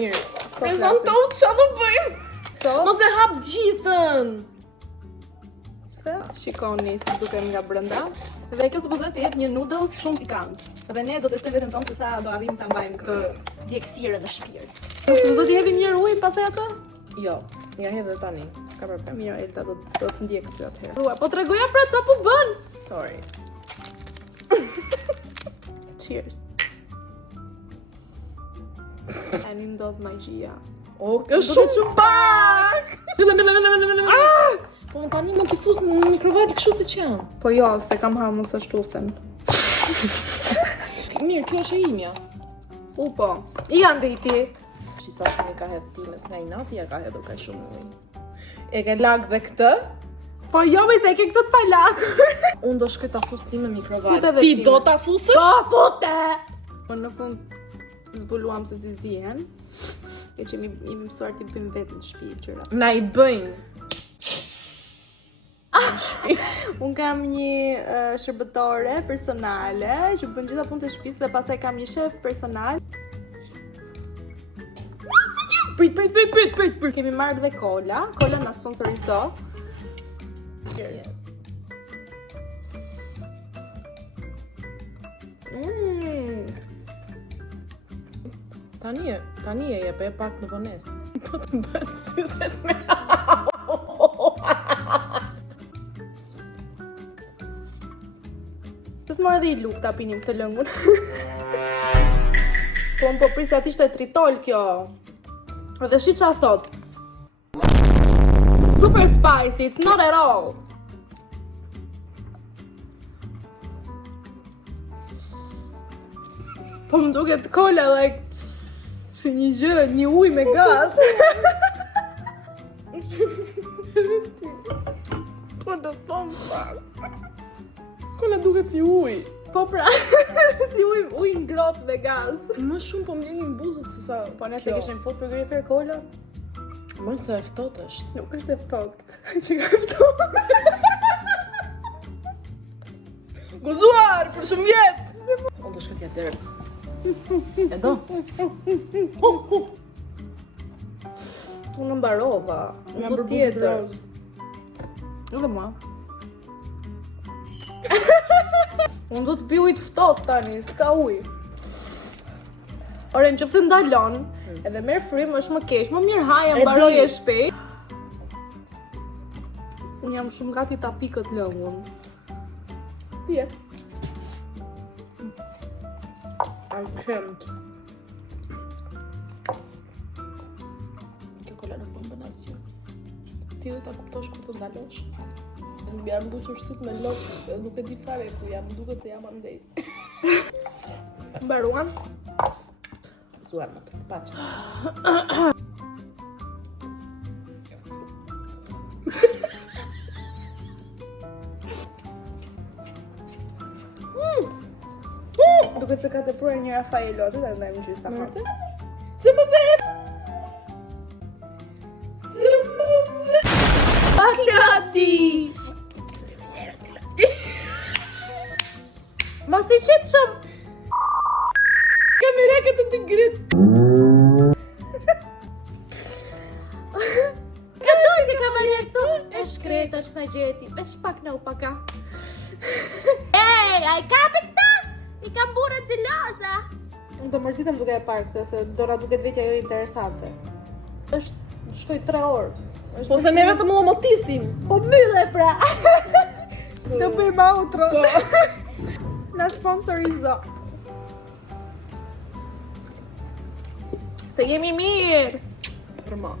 Mirë. E zonë të utë që do bëjmë? Mos e hap gjithën! Shikoni si duken nga brenda. Dhe kjo supozoj të jetë një noodles shumë pikant. Dhe ne do të testojmë vetëm tonë se sa do arrijmë ta mbajmë këtë djegsire në shpirt. Supozoj të jepim një ujë pastaj atë? Jo, ja hedhë tani. S'ka problem. Mirë, Elta do të ndjek ty atëherë. Po tregoja pra çfarë po bën. Sorry. Cheers. Tani ndodh magjia. O, kjo shumë shumë pak! Po tani më t'i fus në mikrovalë kështu si që janë. Po jo, se kam ha mos është shtucen. Mirë, kjo është e imja. Po. I janë dhe i ti. Shisa shumë i ka hedhë ti mes nga i nati, ja ka hedhë ka shumë ujë. E ke lag dhe këtë? Po jo, me se e ke këtë të palak. Unë do shkoj ta fus ti me mikrovalë. Fute dhe Ti ti do me. ta fusësh? Po, fute! Po në fund zbuluam se si zdihen. E që mi mësuar t'i bëjmë vetë në shtëpi qëra. Na i bëjnë. Unë kam një shërbëtore personale që bën gjitha punë të shtëpisë dhe pastaj kam një shef personal. Prit. Kemi marrë dhe kola. Kola na sponsorizo. Cheers. Tani e jep e pak në vonesë. Po të bën syzet me. Të s'morë dhe i luk ta pinim këtë lëngun. Po më po prisja t'ishte tritol kjo. Dhe shi qa thot. Super spicy, it's not at all. Po më duket kola, like, si një gjë, një ujë me gaz. Po të thonë pak. Kola duket si ujë. Po pra, si ujë ngrohtë me gaz. Më shumë po m'lejnë buzët se sa. Po nëse kishim fut frigorifer kola, Më se e ftohtë është. nuk është e ftohtë. Që ka ftohtë. Guzuar për shumë jetë. Unë do shkoj t'ja derë. E do? Unë mbarova. Unë do tjetër. Edhe mua. Unë do të pi ujë të ftohtë tani, s'ka ujë. Ore, nëse ndalon, edhe merr frym, është më keq. Më mirë haja mbaroje shpejt. Unë jam shumë gati ta pi këtë lëngun. Pije. Ai kremt. Kjo kola nuk po më bën asgjë. Ti do ta kuptosh kur të ndalosh. Më jam mbushur syt me lokë, dhe nuk e di fare ku jam, duket se jam andej. Mbaruan? Zuar më të paç. Duket se ka tepruar një Rafaelo aty dhe ndajmë gjysë ta hap. Se më se Se më se Kladi! Mos i qetë shumë! Kamera këtë të grit. Ka dojë ke kamerë këtu? E shkret është në gjeti, veç pak në upaka. Ej, a i kapi këta? I kam burë gjeloza. Unë do mërzitem duke e parë këtë, se do na duket vetja jo interesante. Është shkoj 3 orë. Po se ne vetëm më motisim. Po mylle pra! Të bëjmë outro. Na sponsorizo. Të jemi mirë. Për ma.